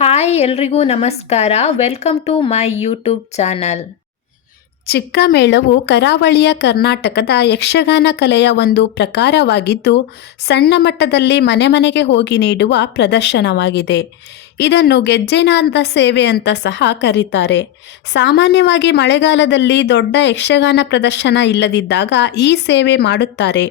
Hi ಎಲ್ರಿಗೂ ನಮಸ್ಕಾರ. Welcome to my YouTube channel ಚಿಕ್ಕಮೇಳವು ಕರಾವಳಿಯ ಕರ್ನಾಟಕದ ಯಕ್ಷಗಾನ ಕಲೆಯ ಒಂದು ಪ್ರಕಾರವಾಗಿದ್ದು, ಸಣ್ಣ ಮಟ್ಟದಲ್ಲಿ ಮನೆ ಮನೆಗೆ ಹೋಗಿ ನೀಡುವ ಪ್ರದರ್ಶನವಾಗಿದೆ. ಇದನ್ನು ಗೆಜ್ಜೆನಾದ ಸೇವೆ ಅಂತ ಸಹ ಕರೀತಾರೆ. ಸಾಮಾನ್ಯವಾಗಿ ಮಳೆಗಾಲದಲ್ಲಿ ದೊಡ್ಡ ಯಕ್ಷಗಾನ ಪ್ರದರ್ಶನ ಇಲ್ಲದಿದ್ದಾಗ ಈ ಸೇವೆ ಮಾಡುತ್ತಾರೆ.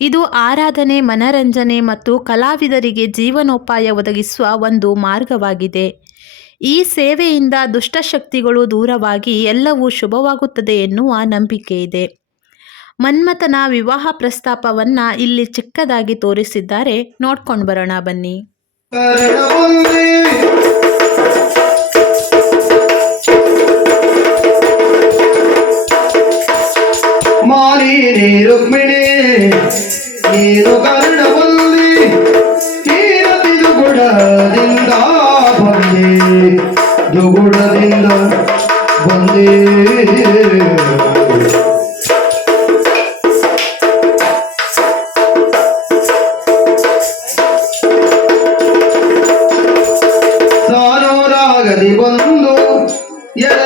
ಇದು ಆರಾಧನೆ, ಮನರಂಜನೆ ಮತ್ತು ಕಲಾವಿದರಿಗೆ ಜೀವನೋಪಾಯ ಒದಗಿಸುವ ಒಂದು ಮಾರ್ಗವಾಗಿದೆ. ಈ ಸೇವೆಯಿಂದ ದುಷ್ಟಶಕ್ತಿಗಳು ದೂರವಾಗಿ ಎಲ್ಲವೂ ಶುಭವಾಗುತ್ತದೆ ಎನ್ನುವ ನಂಬಿಕೆ ಇದೆ. ಮನ್ಮಥನ ವಿವಾಹ ಪ್ರಸ್ತಾಪವನ್ನು ಇಲ್ಲಿ ಚಿಕ್ಕದಾಗಿ ತೋರಿಸಿದ್ದಾರೆ. ನೋಡ್ಕೊಂಡು ಬರೋಣ ಬನ್ನಿ. ರುಕ್ಮಿಣಿ ದುಗುಡದಿಂದ ಬಂದೆ ಸಾನೂರಾಗದಿ ಬಂದು ಎಡಗಿದ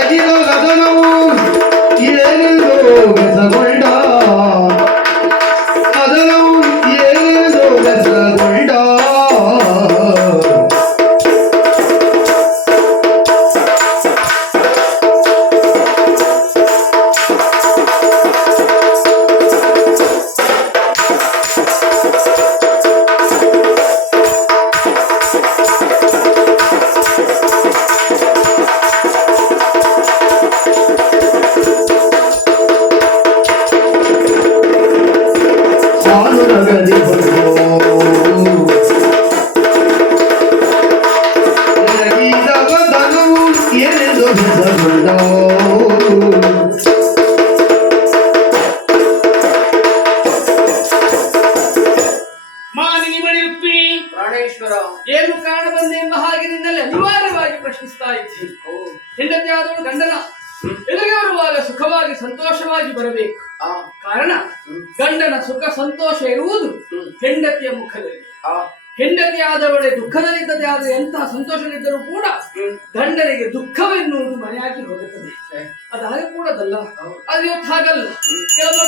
meus isso. ಸಂತೋಷವಾಗಿ ಬರಬೇಕು. ಆ ಕಾರಣ ಗಂಡನ ಸುಖ ಸಂತೋಷ ಇರುವುದು ಹೆಂಡತಿಯ ಮುಖದಲ್ಲಿ. ಆ. ಹೆಂಡತಿ ಆದವಳೆ ದುಃಖದಲ್ಲಿದ್ದದೆ ಆದ ಎಂತಹ ಸಂತೋಷವಿದ್ದರೂ ಕೂಡ ಗಂಡನಿಗೆ ದುಃಖವೆನ್ನುವುದು ಮನೆಯಾಗಿ ಹೋಗುತ್ತದೆ. ಅದಾಗ ಕೂಡದಲ್ಲ. ಅದು ಇವತ್ತು ಹಾಗಲ್ಲ. ಕೆಲವು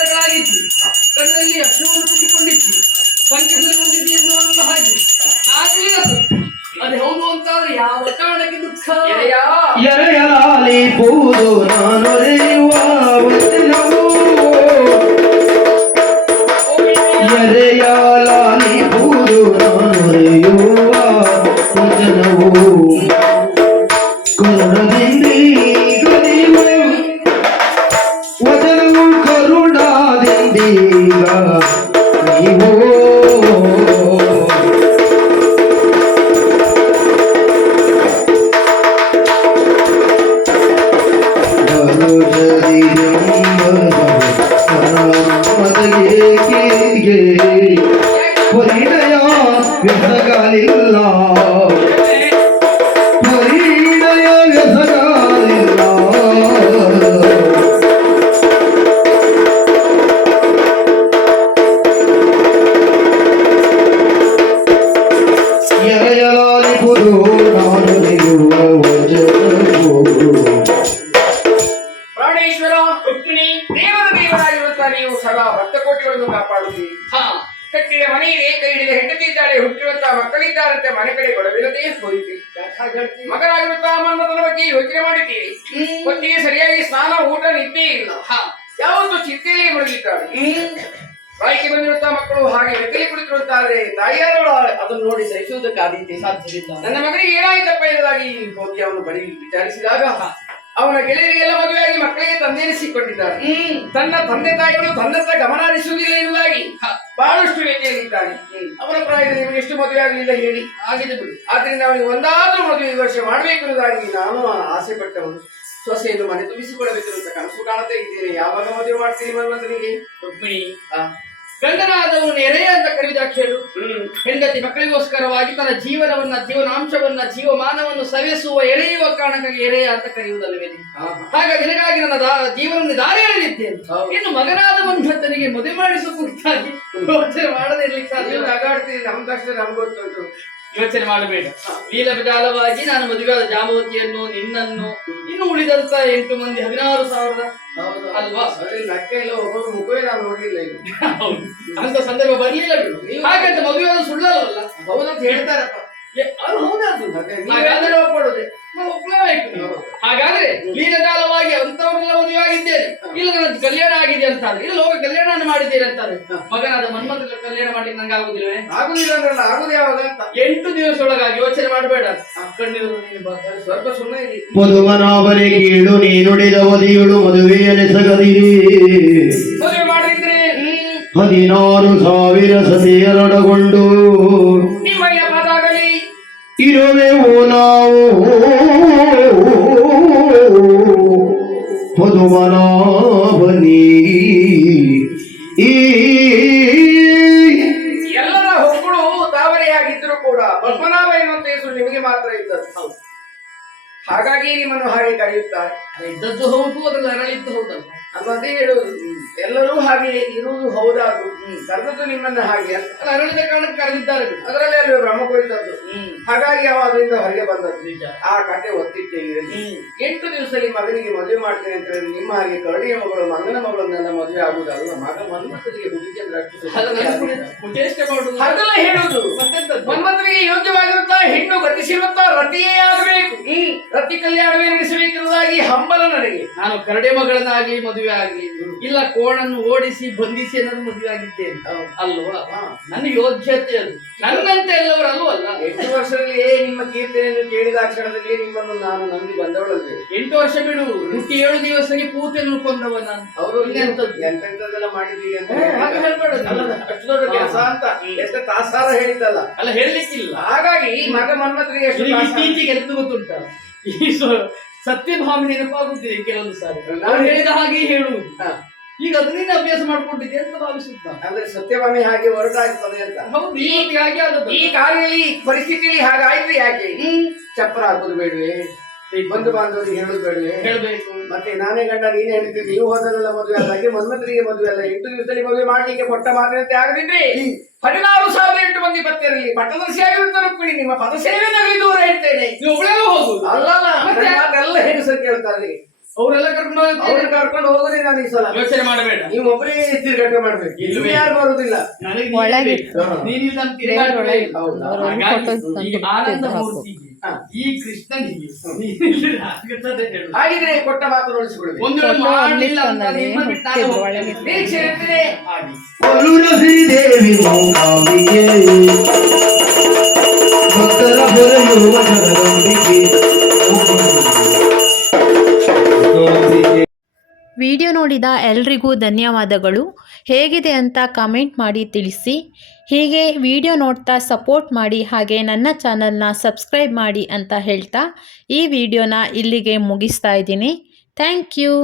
ಗಂಡನಲ್ಲಿ ಅಶ್ವವನ್ನು ಕುಟ್ಟಿಕೊಂಡಿದ್ದು ಸಂಕಟದಲ್ಲಿ ಹೊಂದಿದ್ದು ಎನ್ನುವ ಹಾಗೆ. ಸತ್ಯ ಅದು ಹೌದು ಅಂತಾದ್ರೆ ಯಾವ ಕಾರಣಕ್ಕೆ ದುಃಖ ಎಲೆಯ ಎರೆಯಲಾಲಿ ಪೂದು ನಾನೊರೆಯುವ ವಚನವು ಎರೆಯಲಾಲಿ ಪೂದು ನಾನೊರೆಯುವ ವಚನವು ಕರುಣದಿಂದಿ ಗರಿಯುವೆ ವಚನವು ಕರುಣಾದಿಂದೀಗ ನೀವು गे ಕಟ್ಟಿದ ಮನೆಯಲ್ಲಿ ಕೈ ಹಿಡಿದ ಹೆಂಡತಿದ್ದಾಳೆ ಹುಟ್ಟಿರುವಂತಹ ಮಕ್ಕಳಿದ್ದಾರಂತೆ ಮನೆ ಕಡೆ ಗೊಡವಿಲ್ಲದೆ ಹೋಯಿತು? ಮಗನಾಗಿರುತ್ತಾ ಮನ್ನದನ ಬಗ್ಗೆ ಯೋಚನೆ ಮಾಡಿದ್ದೀರಿ. ಹೊತ್ತಿಗೆ ಸರಿಯಾಗಿ ಸ್ನಾನ ಊಟ ನಿದ್ದೆ ಇಲ್ಲ. ಹಾ. ಯಾವತ್ತು ಚಿಂತೆಯಲ್ಲಿ ಮುಳುಗಿದ್ದಾಳೆ. ಬಾಯಿಗೆ ಬಂದಿರುವಂತಹ ಮಕ್ಕಳು ಹಾಗೆ ಬೆತ್ತಲಿ ಕುಳಿತಿರುವಂತಾದ್ರೆ ತಾಯಿಯಾದವಳು ಅದನ್ನು ನೋಡಿ ಸಹಿಸುವುದಕ್ಕಾದೀತೆ ಸಾಧ್ಯವಿಲ್ಲ. ನನ್ನ ಮಗನಿಗೆ ಏನಾಯಿತಪ್ಪ ಎಂಬುದಾಗಿ ಹೋಗಿ ಅವನು ಬಳಿ ವಿಚಾರಿಸಿದಾಗ ಅವನ ಗೆಳೆಯರಿಗೆಲ್ಲ ಮದುವೆಯಾಗಿ ಮಕ್ಕಳಿಗೆ ತಂದೆನಿಸಿಕೊಂಡಿದ್ದಾರೆ ತನ್ನ ತಂದೆ ತಾಯಿಗಳು ತನ್ನತ್ತ ಗಮನ ಹರಿಸುವುದಿಲ್ಲ ಎಂಬುದಾಗಿ ಬಹಳಷ್ಟು ವ್ಯಕ್ತಿಯಾಗಿದ್ದಾನೆ ಅವನ ಪ್ರಾಯದಲ್ಲಿ ನಿಮಗೆ ಎಷ್ಟು ಮದುವೆ ಆಗಲಿಲ್ಲ ಹೇಳಿ? ಆಗಿದೆ ಬಿಡಿ. ಆದ್ರಿಂದ ಅವನಿಗೆ ಒಂದಾದ್ರೂ ಮದುವೆ ಈ ವರ್ಷ ಮಾಡಬೇಕು ಅನ್ನೋದಾಗಿ ನಾನು ಆಸೆ ಪಟ್ಟವನು ಸೊಸೆಯನ್ನು ಮನೆ ತುಂಬಿಸಿಕೊಳ್ಳಬೇಕು ಅಂತ ಕನಸು ಕಾಣ್ತಾ ಇದ್ದೇನೆ. ಯಾವಾಗ ಮದುವೆ ಮಾಡ್ತೀನಿ ಮನ್ಮಥನಿಗೆ ರುಕ್ಮಿಣಿ. ಆ, ನೆರೆ ಅಂತ ಹ್ಮ್. ಹೆಂಡತಿ ಮಕ್ಕಳಿಗೋಸ್ಕರವಾಗಿ ತನ್ನ ಜೀವನವನ್ನ ಜೀವನಾಂಶವನ್ನ ಜೀವಮಾನವನ್ನು ಸವೆಸುವ ಎಳೆಯುವ ಕಾರಣಕ್ಕಾಗಿ ಎರೆಯ ಅಂತ ಕರೆಯುವುದಲ್ಲವೇ? ಹಾಗಾಗಿ ನಿನಗಾಗಿ ನನ್ನ ದಾ- ಜೀವನವನ್ನು ದಾರಿ ಎಳೆದಿದ್ದೇನೆ. ಇನ್ನು ಮಗನಾದ ಮಂಜತನಿಗೆ ಮದುವೆ ಮಾಡಿಸುವ ಕುರಿತಾಗಿ ಯೋಚನೆ ಮಾಡದೇ ಇರ್ಲಿಕ್ಕೆ ಸಾಧ್ಯ ನೀವು ನಮ್ಗಷ್ಟೇ ನಮ್ಗೊತ್ತು ಯೋಚನೆ ಮಾಡಬೇಡ. ಲೀಲಬಜಾಲವಾಗಿ ನಾನು ಮದುವೆಯಾದ ಜಾಮವತಿಯನ್ನು ನಿನ್ನನ್ನು ಇನ್ನು ಉಳಿದಂತ ಎಂಟು ಮಂದಿ ಹದಿನಾರು ಸಾವಿರದ. ಹೌದು. ಅಲ್ವಾ? ಮುಖವೇ ನಾನು ನೋಡ್ಲಿಲ್ಲ ಇದು ಅಂತ ಸಂದರ್ಭ ಬರ್ಲಿಲ್ಲ ಹಾಗಂತ ಮದುವೆಯಾದ ಸುಳ್ಳಲ್ವಲ್ಲ ಹೌದಂತ ಹೇಳ್ತಾರಪ್ಪ ಅದು ಮತ್ತೆ ಹಾಗಾದ್ರೆ ನಾವು ಒಪ್ಲೇಬೇಕು ಹಾಗಾದ್ರೆ ಲೀಲಜಾಲವಾಗಿ ಅಂತವರೆಲ್ಲ ಮದುವೆ ಆಗಿದ್ದೇನೆ ಇಲ್ಲ ನನ್ನ ಕಲ್ಯಾಣ ಆಗಿದೆ ಅಂತಾರೆ. ಇಲ್ಲ ಹೋಗಿ ಕಲ್ಯಾಣ ಮಾಡಿದ್ದೀರಿ ಅಂತಾರೆ. ಮಗನಾದ ಮನ್ಮಂತ್ರ ಕಲ್ಯಾಣ ಮಾಡ್ಲಿಕ್ಕೆ ನಂಗೆ ಆಗುದಿಲ್ವೇ ಆಗುದಿಲ್ಲ ಅಂದ್ರಲ್ಲ ಆಗುದು ಯಾವಾಗ ಅಂತ? ಎಂಟು ದಿವಸದೊಳಗಾಗಿ ಯೋಚನೆ ಮಾಡಬೇಡ. ಕಣ್ಣೀರು. ಸ್ವಲ್ಪ ಸುಮ್ಮನೆ ಇರಿ. ಕೀಳು ನೀ ನುಡಿದ ಒದಿಯುಳು ಮದುವೆಯ ಸಗದಿರಿ. ಮದುವೆ ಮಾಡಿದ್ರೆ ಹದಿನಾರು ಸಾವಿರ ಪದಾಗಲಿ ಇರುವೆವು ನಾವು. ಪದುಮನಾಭನಿ ಈ ಎಲ್ಲರ ಹೊಕ್ಕಳು ತಾವರೆಯಾಗಿದ್ದರೂ ಕೂಡ ಪದ್ಮನಾಭ ಎನ್ನುವಂತ ಹೆಸರು ನಿಮಗೆ ಮಾತ್ರ ಇದ್ದದ್ದು. ಹಾಗಾಗಿ ನಿಮ್ಮನ್ನು ಹಾಗೆ ಕರೆಯುತ್ತಾರೆ. ಇದ್ದದ್ದು ಹೌದು ಅದ್ರಲ್ಲಿ ಅರಳಿದ್ದು ಹೌದಲ್ಲ ಅನ್ನೋದೇ ಹೇಳುವುದು. ಎಲ್ಲರೂ ಹಾಗೆ ಇರುವುದು ಹೌದಾದ್ರು. ಕರೆದದ್ದು ನಿಮ್ಮನ್ನ ಹಾಗೆ. ಅರಳಿದ ಕಾರಣಕ್ಕೆ ಕರೆದಿದ್ದಾರೆ. ಅದರಲ್ಲಿ ಅಲ್ಲಿ ಬ್ರಹ್ಮ ಕುರಿತದ್ದು. ಹಾಗಾಗಿ ಅವ ಅದರಿಂದ ಹೊರಗೆ ಬಂದದ್ದು. ಆ ಕತೆ ಒತ್ತಿಟ್ಟೆ ಎಂಟು ದಿವಸ ನಿಮ್ಮ ಮಗನಿಗೆ ಮದುವೆ ಮಾಡ್ತೇನೆ ಅಂತ ಹೇಳಿ ನಿಮ್ಮ ಹಾಗೆ ಕರಡಿಯ ಮಗಳು ಮಂಗನ ನನ್ನ ಮದುವೆ ಆಗುದಲ್ಲ ಮಗ ಮನ್ಮಥನಿಗೆ ಹುಡುಗಿ ಅಂದ್ರೆ ಹೇಳುದು? ಮನ್ಮಥನಿಗೆ ಯೋಗ್ಯವಾಗಿರುತ್ತಾ ಹೆಣ್ಣು ಗತಿಸಿರುತ್ತಾ ರತಿಯೇ ಆಗಬೇಕು. ರತಿ ಕಲ್ಯಾಣವೇ ನಡೆಸಬೇಕೆಂಬುದಾಗಿ ಹಂಬಲ ನನಗೆ. ನಾನು ಕರಡೆ ಮಗಳನ್ನಾಗ್ಲಿ ಮದುವೆ ಆಗಲಿ ಇಲ್ಲ ಕೋಣನ್ನು ಓಡಿಸಿ ಬಂಧಿಸಿ ಅನ್ನೋದು ಮದುವೆ ಆಗಿದ್ದೇನೆ. ಅಲ್ವಾ? ನನ್ನ ಯೋಗ್ಯತೆ ಅದು. ನನ್ನಂತೆ ಎಲ್ಲವರು ಅಲ್ವಲ್ಲ ಎಂಟು ವರ್ಷದಲ್ಲಿ ನಿಮ್ಮ ಕೀರ್ತನೆಯನ್ನು ಕೇಳಿದ ಕ್ಷಣದಲ್ಲಿ ನಿಮ್ಮನ್ನು ನಾನು ನಂಬಿ ಬಂದವಳಲ್ಲಿ ಎಂಟು ವರ್ಷ ಬಿಡು. ಹುಟ್ಟಿ ಏಳು ದಿವಸಕ್ಕೆ ಪೂರ್ತಿ ಕೊಂದವ ನಾನು. ಅವರು? ಎಂತೆಂತದೆಲ್ಲ ಮಾಡಿದ್ದೀರಿ ಅಂತ ಹೇಳ್ಬೇಡ. ಅಲ್ಲ, ಅಷ್ಟು ದೊಡ್ಡ ಕೆಲಸ ಅಂತ ಎಷ್ಟು ತಾಸಾರ ಹೇಳಿದ್ದಲ್ಲ. ಅಲ್ಲ ಹೇಳಲಿಕ್ಕಿಲ್ಲ. ಹಾಗಾಗಿ ಮಗ ಮನ್ಮತ್ರಿಗೆ ಎಷ್ಟು? ಇತ್ತೀಚೆಗೆ ಎಂತ ಗೊತ್ತುಂಟ? ಈ ಸತ್ಯಭಾಮಿ ನೆನಪಾಗುತ್ತಿದೆ ಕೆಲವೊಂದು ಸಾರಿ. ನಾವು ಹೇಳಿದ ಹಾಗೆ ಹೇಳುವುದು. ಈಗ ಅದನ್ನೇ ಅಭ್ಯಾಸ ಮಾಡ್ಕೊಂಡಿದ್ದೆ ಅಂತ ಭಾವಿಸುತ್ತ? ಅಂದ್ರೆ ಸತ್ಯಭಾಮಿ ಹಾಗೆ ಹೊರಟಾಗ್ತದೆ ಅಂತ. ಹೌದು ಈ ಹಾಗೆ ಆದದ್ದು. ಈ ಕಾಲದಲ್ಲಿ ಪರಿಸ್ಥಿತಿಯಲ್ಲಿ ಹಾಗಾಯ್ತು ಯಾಕೆ? ಚಪ್ಪರ ಹಾಕೋದು ಬೇಡವೆ? ಬಂಧು ಬಾಂಧವರಿಗೆ ಹೇಳುದು ಹೇಳಬೇಕು. ಹೇಳ್ಬೇಕು ಮತ್ತೆ ನಾನೇ ಗಂಡ ನೀನೇ ಹೇಳ್ತೀನಿ ನೀವು ಹೋದಲ್ಲ ಮದುವೆ ಅಲ್ಲ ಹಾಗೆ ಮನ್ಮಂತ್ರಿಗೆ ಮದುವೆ ಅಲ್ಲ ಎಂಟು ದಿವಸದಲ್ಲಿ ಮದುವೆ ಮಾಡ್ಲಿಕ್ಕೆ ಕೊಟ್ಟ ಮಾತಿನಂತೆ ಆಗದಿದ್ರಿ ಹದಿನಾರು ಸಾವಿರ ಎಂಟು ಮಂದಿ ಪತ್ತಿರಲಿ ಪಟ್ಟದರ್ಶಿ ಕುಡಿ ನಿಮ್ಮ ಪದ ಸೇವೆ ನಗಲಿ ದೂರ ಹೇಳ್ತೇನೆ ನೀವು ಒಬ್ಬಳೆಲ್ಲ ಹೋಗುದು? ಅಲ್ಲಲ್ಲ ಮತ್ತೆ? ಎಲ್ಲ ಹೆಂಗಸರು ಕೇಳ್ತಾರೆ? ಅವರೆಲ್ಲ ಕರ್ಕೊಂಡು. ಕರ್ಕೊಂಡು ಹೋಗೋದೇ ನಾನು ಈ ಸಲ. ಯೋಚನೆ ಮಾಡಬೇಡ. ನೀವು ಒಬ್ಬರೇ ತಿರುಗಾಟ ಮಾಡ್ಬೇಕು. ಇಲ್ಲಿ ಯಾರು ಬರುದಿಲ್ಲ. ನೀನಿಲ್ಲ? ಈ ಆನಂದ. ಮೂರ್ತಿಗೆ ಈ ಆಗುತ್ತದೆ ಹಾಗಿದ್ರೆ ಕೊಟ್ಟ ಮಾತು ಉಳಿಸಿಕೊಳ್ಳಿ. ಒಂದು ಮಾಡಲಿಲ್ಲ ಅಂತ. ನಿರೀಕ್ಷೆ ಇರ್ತದೆ ಹಾಗೆ. ಶ್ರೀದೇವಿ ಭಕ್ತರ ಹೊರೆಯುವ ಜಗದಂಬಿಕೆ ವಿಡಿಯೋ ನೋಡಿದ ಎಲ್ರಿಗೂ ಧನ್ಯವಾದಗಳು. ಹೇಗಿದೆ ಅಂತ ಕಮೆಂಟ್ ಮಾಡಿ ತಿಳಿಸಿ. ಹೀಗೆ ವಿಡಿಯೋ ನೋಡ್ತಾ ಸಪೋರ್ಟ್ ಮಾಡಿ ಹಾಗೆ ನನ್ನ ಚಾನಲ್ನ ಸಬ್ಸ್ಕ್ರೈಬ್ ಮಾಡಿ ಅಂತ ಹೇಳ್ತಾ ಈ ವಿಡಿಯೋನ ಇಲ್ಲಿಗೆ ಮುಗಿಸ್ತಾ ಇದ್ದೀನಿ. Thank you.